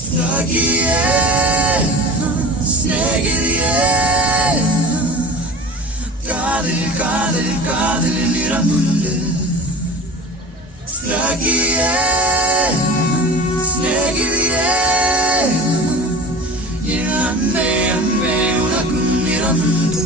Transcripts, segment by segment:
Sagiye, snegiriye, kadil niramulunde. Sagiye, snegiriye, yanne unakun niramulunde.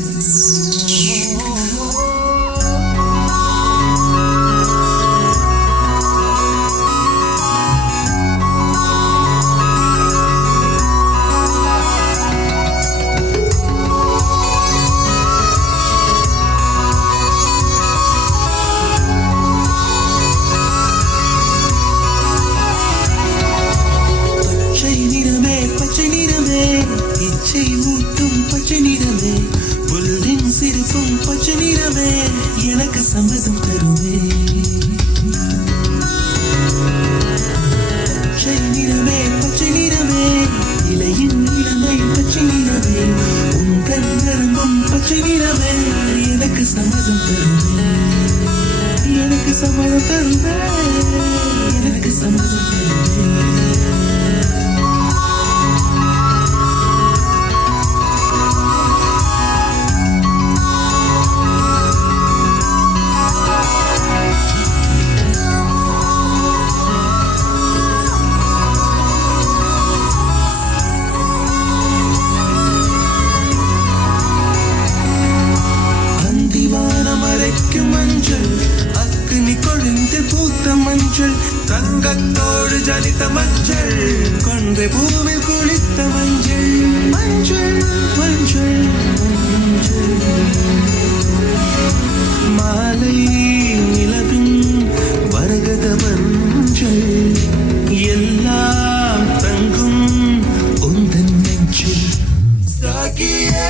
எனக்கு சம்மதம் தருவே பச்சை நிறமே பச்சை நிறமே இலையின் இளமை பச்சை நிறமே உங்கள் நரம்பும் பச்சை நிறமே எனக்கு சம்மதம் தருவே எனக்கு சம்மதம் தருவே எனக்கு சம்மதம் தருவே மஞ்சள் அக்னி கொழுந்து பூத்த மஞ்சள் தங்கத்தோடு ஜலித்த மஞ்சள் கொன்றை பூவில் குளித்த மஞ்சள் மஞ்சள் மஞ்சள் மஞ்சள் மாலை நிலவின் வரகத மஞ்சள் எல்லாம் தங்கும் உந்தன் நெஞ்சில் Sagiye,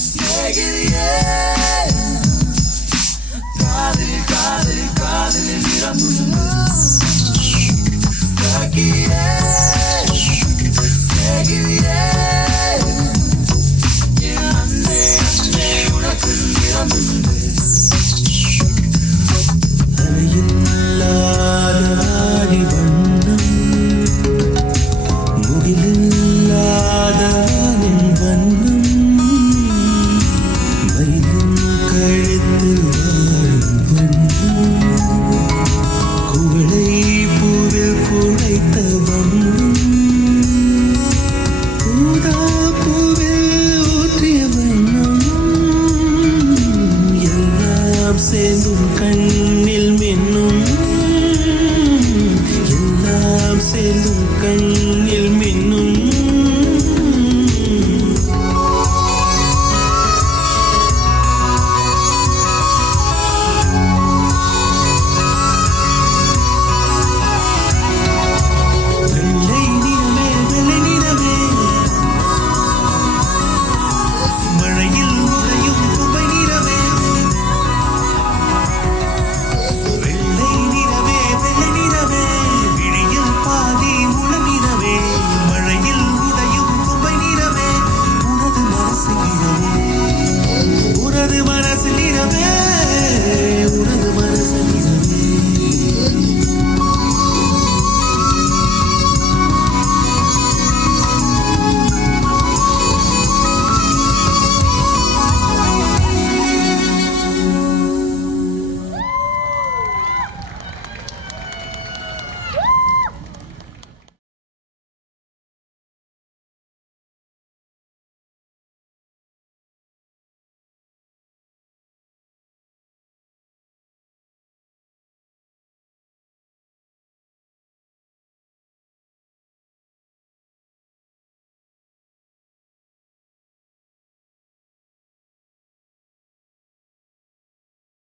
snegiriye, kadil niramulunde. Sagiye, snegiriye, yanne unakun niramulunde. அலையில்லாத வாடி வண்ணம் முகிலில்லாத வானின் வண்ணம் மயிலும் கழுத்தில் வாழும் வண்ணம் குவளை பூவில் குழைத்த வண்ணம் ஊதா பூவில் ஊற்றிய வண்ணம் எல்லாம் சேர்ந்தும் கண்ணில் மின்னும் எல்லாம் சேர்ந்தும் கண்ணில்